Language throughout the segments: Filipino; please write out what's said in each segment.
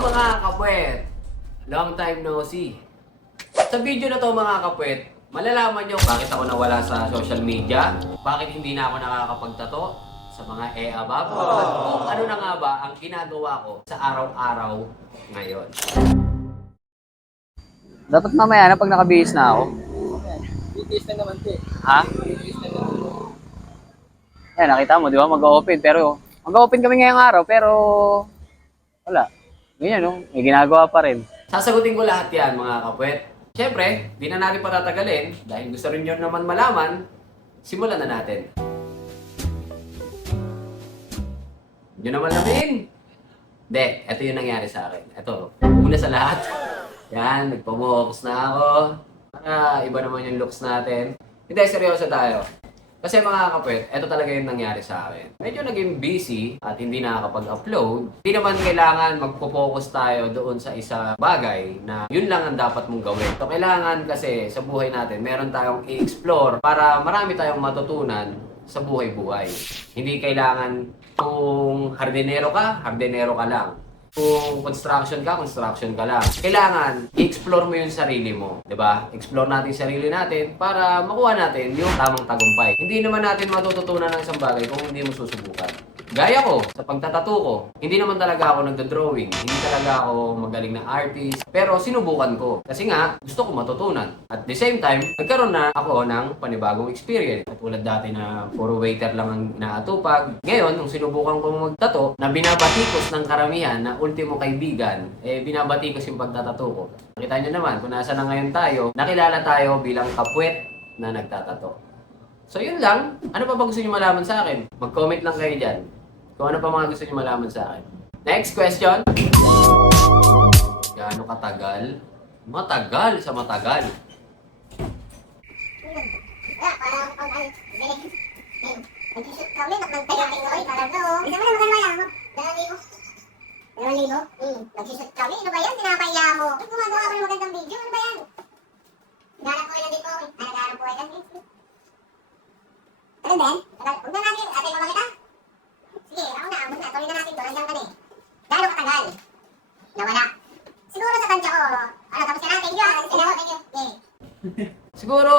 mga kapwet! Long time no see. Sa video na to mga kapwet, malalaman nyo bakit ako nawala sa social media, bakit hindi na ako nakakapagtato sa mga e-abab, at kung ano na nga ba ang ginagawa ko sa araw-araw ngayon. Dapat mamaya na pag nakabihis na ako. Bigis na naman ito eh. Ha? Bigis na naman. Yan, nakita mo, di ba? Mag-open. Pero, mag-open kami ngayong araw, pero wala. Ganyan, no? May ginagawa pa rin. Sasagutin ko lahat yan mga kapwet. Siyempre, di na natin patatagalin dahil gusto rin nyo naman malaman, simulan na natin. Yun naman namin. Hindi, ito yung nangyari sa akin. Ito, una sa lahat. Yan, nagpabuhoks na ako. Para iba naman yung looks natin. Hindi, seryoso tayo. Kasi mga kapwet, ito talaga yung nangyari sa akin. Medyo naging busy at hindi nakakapag-upload. Hindi naman kailangan magpo-focus tayo doon sa isa bagay na yun lang ang dapat mong gawin. So kailangan kasi sa buhay natin, meron tayong i-explore para marami tayong matutunan sa buhay-buhay. Hindi kailangan kung hardinero ka lang. Kung construction ka lang. Kailangan, i-explore mo yung sarili mo. 'Di ba? Explore natin yung sarili natin para makuha natin yung tamang tagumpay. Hindi naman natin matututunan ng isang bagay kung hindi mo susubukan. Gaya ko, sa pagtatato ko, hindi naman talaga ako nagdo-drawing. Hindi talaga ako magaling na artist. Pero sinubukan ko. Kasi nga, gusto ko matutunan. At the same time, nagkaroon na ako ng panibagong experience. Tulad dati na puro waiter lang ang inaatupag. Ngayon, nung sinubukan ko magtato, na binabatikos ng karamihan na ultimo kaibigan, binabatikos yung pagtatato ko. Nakita nyo naman, kung nasa na ngayon tayo, nakilala tayo bilang kapwet na nagtatato. So yun lang. Ano pa ba gusto nyo malaman sa akin? Mag-comment lang kayo dyan. Kung ano pa mga gusto nyo malaman sa akin. Next question. Gaano katagal? Matagal sa matagal. Nag-shoot kami, nagtayo-tayo kami, parang no. Isa mo na maganda mo. 2,000. 2,000? Nag-shoot kami, ano ba yan? Tinapaya mo. Gumagawa ko ng magandang video, ano ba yan? Naghanap ko lang dito. Naghanap ko lang dito. Ano Ben? Huwag na natin, atay mo ba kita? Sige, ako na, tuloy na natin to, nandiyan ka na eh. Gano'ng katagal? Nawala. Siguro sa tansya ko, tapos na natin yun. Thank you. Siguro,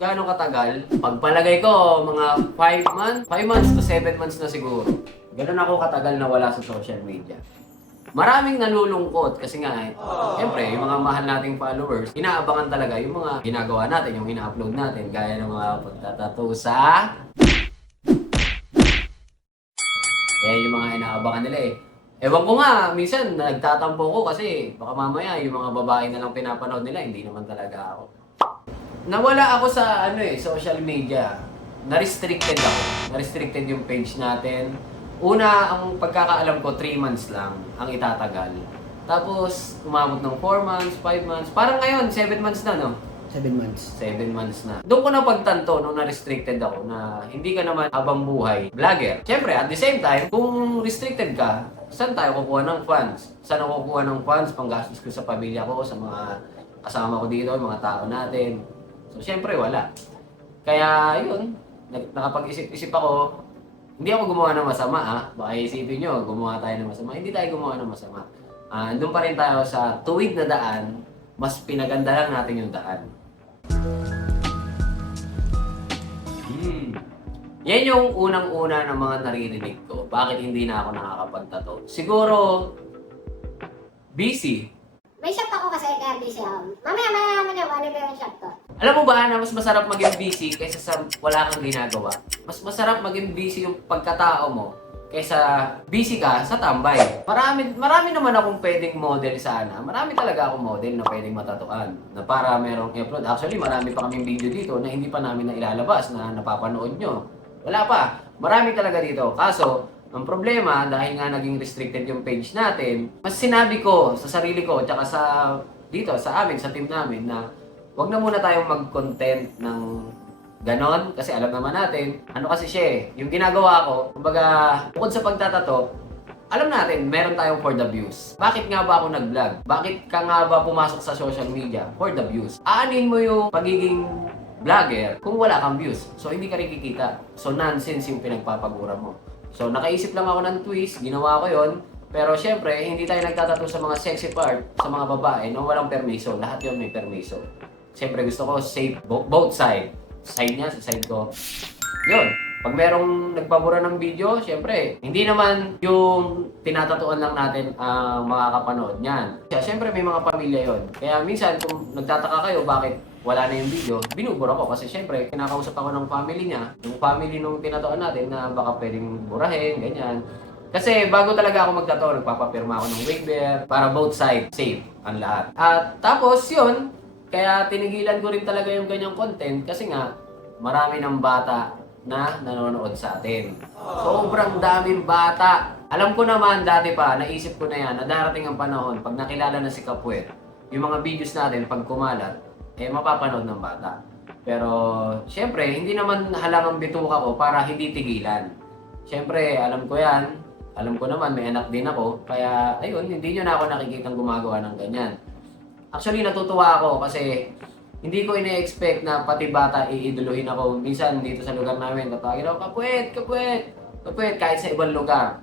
gaano katagal? Pagpalagay ko, mga 5 months? 5 months to 7 months na siguro. Ganun ako katagal na wala sa social media. Maraming nalulungkot kasi nga siyempre, yung mga mahal nating followers, inaabangan talaga yung mga ginagawa natin, yung ina-upload natin, gaya ng mga pagtatato sa... yung mga inaabangan nila eh. Ewan ko nga, minsan nagtatampo ko kasi baka mamaya yung mga babae na lang pinapanood nila, hindi naman talaga ako. Nawala ako sa social media. Na-restricted ako. Na-restricted yung page natin. Una, ang pagkakaalam ko, 3 months lang ang itatagal. Tapos, umabot ng 4 months, 5 months. Parang ngayon, 7 months na, no? 7 months. 7 months na. Doon ko na pagtanto nung na-restricted ako na hindi ka naman habang buhay vlogger. Siyempre, at the same time, kung restricted ka, saan tayo kukuha ng funds? Saan ako kukuha ng funds? Panggastos ko sa pamilya ko, sa mga kasama ko dito, mga tao natin. So, siyempre, wala. Kaya, yun, nakapag-isip-isip ako, hindi ako gumawa ng masama, ha? Baka isipin nyo, gumawa tayo ng masama. Hindi tayo gumawa ng masama. Andun pa rin tayo sa tuwid na daan, mas pinaganda lang natin yung daan. Yan yung unang-una ng mga naririnig ko. Bakit hindi na ako nakakapagtato? Siguro, busy. May shop ako kasi kaya busy ako. Mamaya, ano ba yung shop ko? Alam mo ba na mas masarap maging busy kaysa sa wala kang ginagawa? Mas masarap maging busy yung pagkatao mo kaysa busy ka sa tambay. Marami naman akong pwedeng model sana. Marami talaga akong model na pwedeng matatuan na para merong i-upload. Actually, marami pa kaming video dito na hindi pa namin na ilalabas na napapanood nyo. Wala pa. Marami talaga dito. Kaso, ang problema, dahil nga naging restricted yung page natin, mas sinabi ko sa sarili ko, tsaka dito, sa amin, sa team namin, na wag na muna tayong mag-content ng ganon. Kasi alam naman natin, ano kasi siya eh, yung ginagawa ko, kumbaga, bukod sa pagtatato, alam natin, meron tayong for the views. Bakit nga ba ako nag-vlog? Bakit ka nga ba pumasok sa social media? For the views. Aanin mo yung pagiging vlogger kung wala kang views. So, hindi ka rin kikita. So, nonsense yung pinagpapagura mo. So, nakaisip lang ako ng twist, ginawa ko yon Pero syempre, hindi tayo nagtatato sa mga sexy part, sa mga babae, nung walang permiso. Lahat yun may permiso. Syempre, gusto ko safe both side. Side niya, sa side ko. Yun. Pag merong nagpabura ng video, syempre, hindi naman yung tinatatuan lang natin ang makakapanood niyan. Syempre, may mga pamilya yon. Kaya minsan, kung nagtataka kayo bakit wala na yung video, binubura ko. Kasi syempre, kinakausap ako ng family niya. Yung family nung tinatuan natin na baka pwedeng burahin, ganyan. Kasi bago talaga ako magtato, nagpapapirma ako ng waiver para both sides safe ang lahat. At tapos yun, kaya tinigilan ko rin talaga yung ganyang content kasi nga marami ng bata na nanonood sa atin. Sobrang daming bata. Alam ko naman dati pa, naisip ko na yan, na darating ang panahon, pag nakilala na si Kapwet, yung mga videos natin, pag kumalat, mapapanood ng bata. Pero, syempre, hindi naman halangang bituka ko para hindi tigilan. Syempre, alam ko yan. Alam ko naman, may anak din ako. Kaya, ayun, hindi nyo na ako nakikitang gumagawa ng ganyan. Actually, natutuwa ako kasi hindi ko ina-expect na pati bata iiduluhin ako. Minsan dito sa lugar namin, tatawagin ako, Kapwet, kahit sa ibang lugar.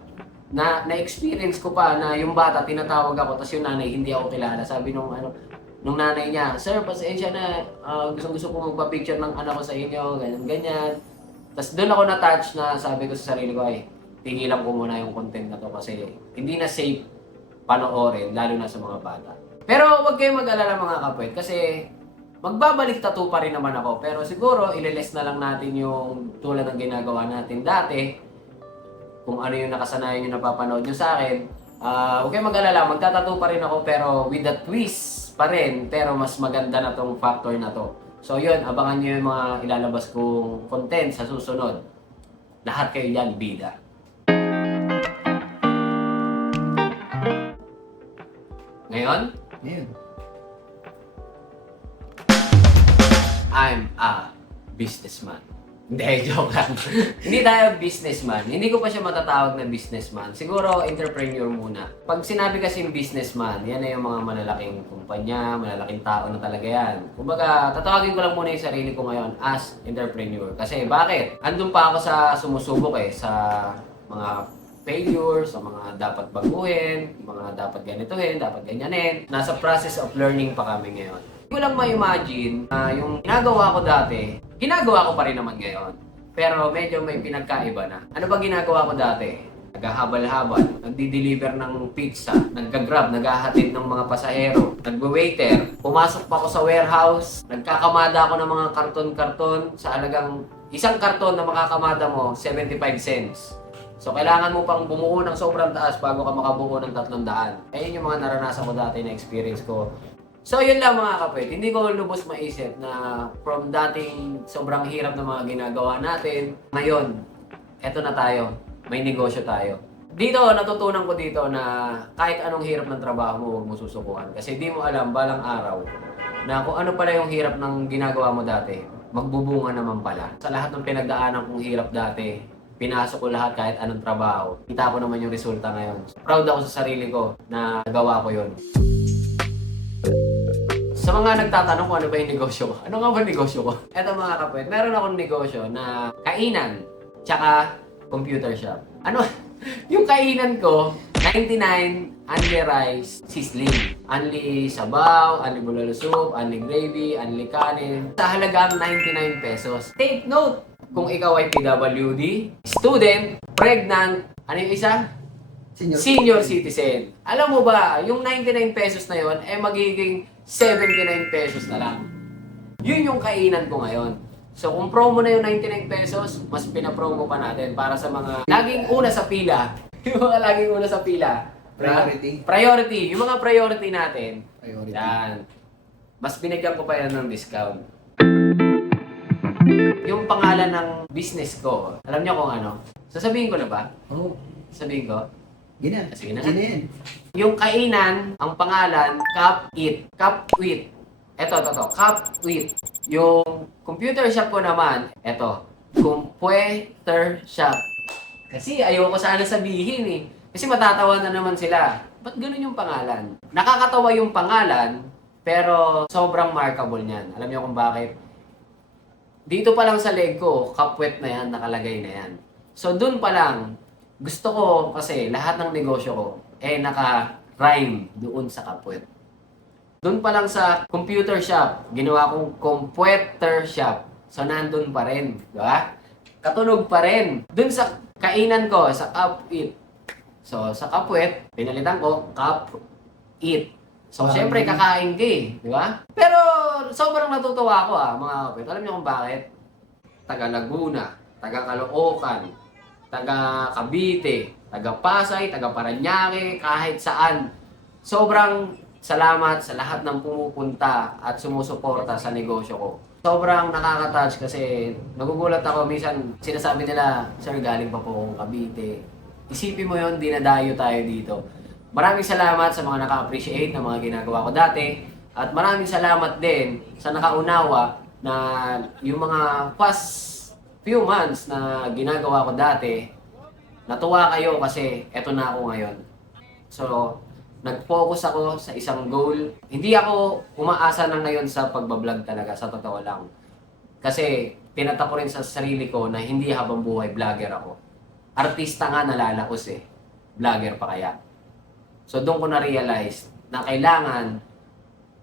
Na-experience ko pa na yung bata, tinatawag ako, tapos yung nanay, hindi ako kilala. Sabi nung nanay niya, Sir, pasensya na, gusto ko magpa-picture ng anak ko sa inyo, ganyan. Tapos doon ako na-touch na sabi ko sa sarili ko, ay, tigilan ko muna yung content na to kasi hindi na safe panoorin, lalo na sa mga bata. Pero huwag kayong mag-alala mga Kapwet, kasi magbabalik tattoo pa rin naman ako, pero siguro ililes na lang natin yung tulad ng ginagawa natin dati. Kung ano yung nakasanayan nyo napapanood nyo sa akin. Huwag kayong mag-alala, magtatattoo pa rin ako pero with a twist pa rin. Pero mas maganda na tong factor na to. So yun, abangan nyo yung mga ilalabas kong content sa susunod. Lahat kayo dyan, bida. Ngayon, Ngayon. I'm a businessman. Hindi, joke lang. Hindi tayo businessman. Hindi ko pa siya matatawag na businessman. Siguro, entrepreneur muna. Pag sinabi kasing businessman, yan na yung mga malalaking kumpanya, malalaking tao na talaga yan. Kumbaga, tatawagin ko lang muna yung sarili ko ngayon as entrepreneur. Kasi bakit? Andun pa ako sa sumusubok sa mga failure, sa mga dapat baguhin, mga dapat ganituhin, dapat ganyanin. Nasa process of learning pa kami ngayon. Hindi ko lang ma-imagine na yung ginagawa ko dati, ginagawa ko pa rin naman ngayon. Pero medyo may pinagkaiba na. Ano ba ginagawa ko dati? Naghahabal-habal, nagdi-deliver ng pizza, nagka-grab, naghahatid ng mga pasahero, nagwe-waiter, pumasok pa ako sa warehouse, nagkakamada ako ng mga karton-karton sa halagang isang karton na makakamada mo, 75 cents. So, kailangan mo pang bumuo ng sobrang taas bago ka makabuo ng 300. Ayun yung mga naranasan ko dati na experience ko. So, yun lang mga Kapwet. Hindi ko lubos maisip na from dating sobrang hirap na mga ginagawa natin, ngayon, eto na tayo. May negosyo tayo. Dito, natutunan ko dito na kahit anong hirap ng trabaho mo, huwag mo susukuan. Kasi di mo alam balang araw na kung ano pala yung hirap ng ginagawa mo dati, magbubunga naman pala. Sa lahat ng pinagdaanan kong hirap dati, pinasok ko lahat kahit anong trabaho. Kita ko naman yung resulta ngayon. Proud ako sa sarili ko na nagawa ko yun. Sa mga nagtatanong kung ano ba yung negosyo ko, ano nga ba negosyo ko? Eto mga Kapwet, meron akong negosyo na kainan, tsaka computer shop. Ano? Yung kainan ko, 99, only rice, sizzling. Only sabaw, only bulalo soup, only gravy, only kanin. Sa halagang 99 pesos. Take note, kung ikaw ay PWD, student, pregnant, ano yung isa? Senior citizen. Alam mo ba, yung 99 pesos na yon magiging 79 pesos na lang. Yun yung kainan ko ngayon. So kung promo na yung 99 pesos, mas pinapromo pa natin para sa mga laging una sa pila. Yung mga laging una sa pila. Priority. Priority. Yung mga priority natin. Priority. Yan. Mas binigyan ko pa yan ng discount. Yung pangalan ng business ko, alam niyo kung ano? Sasabihin ko na ba? Oo. Sabihin ko? Gina. Sige na. Gina yan. Yung kainan, ang pangalan, Cup Eat. Cup With. Eto, Cup With. Yung computer shop ko naman, eto, Computer Shop. Kasi ayoko sana sabihin eh. Kasi matatawa na naman sila. Ba't ganun yung pangalan? Nakakatawa yung pangalan, pero sobrang markable niyan. Alam niyo kung bakit? Dito pa lang sa leg ko, Kapwet na yan, nakalagay na yan. So dun pa lang, gusto ko kasi lahat ng negosyo ko, naka-rhyme doon sa Kapwet. Doon pa lang sa computer shop, ginawa kong computer shop. So, nandun pa rin. Di ba? Katunog pa rin. Doon sa kainan ko, sa Kapwet. So, sa Kapwet, pinalitan ko, Kap-Eat. So, syempre, kakain ka eh. Di ba? Pero, sobrang natutuwa ako mga Kapwet. Alam niyo kung bakit? Taga Laguna, taga Caloocan, taga Cavite, taga Pasay, taga Parañaque, kahit saan. Sobrang salamat sa lahat ng pumupunta at sumusuporta sa negosyo ko. Sobrang nakaka-touch kasi nagugulat ako. Minsan sinasabi nila, sir, galing pa po akong Cavite. Isipin mo yon, dinadayo tayo dito. Maraming salamat sa mga naka-appreciate ng mga ginagawa ko dati. At maraming salamat din sa nakaunawa na yung mga past few months na ginagawa ko dati, natuwa kayo kasi eto na ako ngayon. So, nag-focus ako sa isang goal. Hindi ako umaasa na ngayon sa pagbablog talaga, sa totoo lang. Kasi tinata ko rin sa sarili ko na hindi habang buhay vlogger ako. Artista nga nalalakos eh. Vlogger pa kaya. So doon ko na-realize na kailangan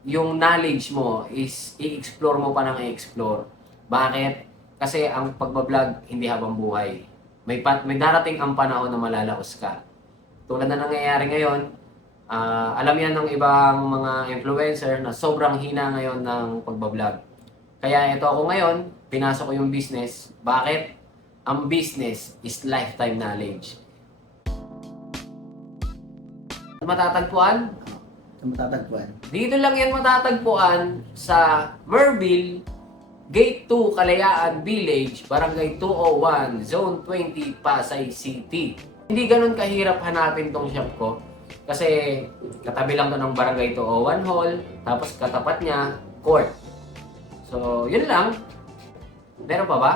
yung knowledge mo is i-explore mo pa ng i-explore. Bakit? Kasi ang pagbablog hindi habang buhay. May darating ang panahon na malalakos ka. Tulad na nangyayari ngayon, alam yan ng ibang mga influencer na sobrang hina ngayon ng pagbablog. Kaya ito ako ngayon, pinasok ko yung business. Bakit? Ang business is lifetime knowledge. Matatagpuan? Sa matatagpuan. Dito lang yan matatagpuan sa Merville, Gate 2, Kalayaan Village, Barangay 201, Zone 20, Pasay City. Hindi ganun kahirap hanapin tong shop ko. Kasi katabi lang to ng Barangay 201 Hall, tapos katapat niya, court. So, yun lang. Meron pa ba?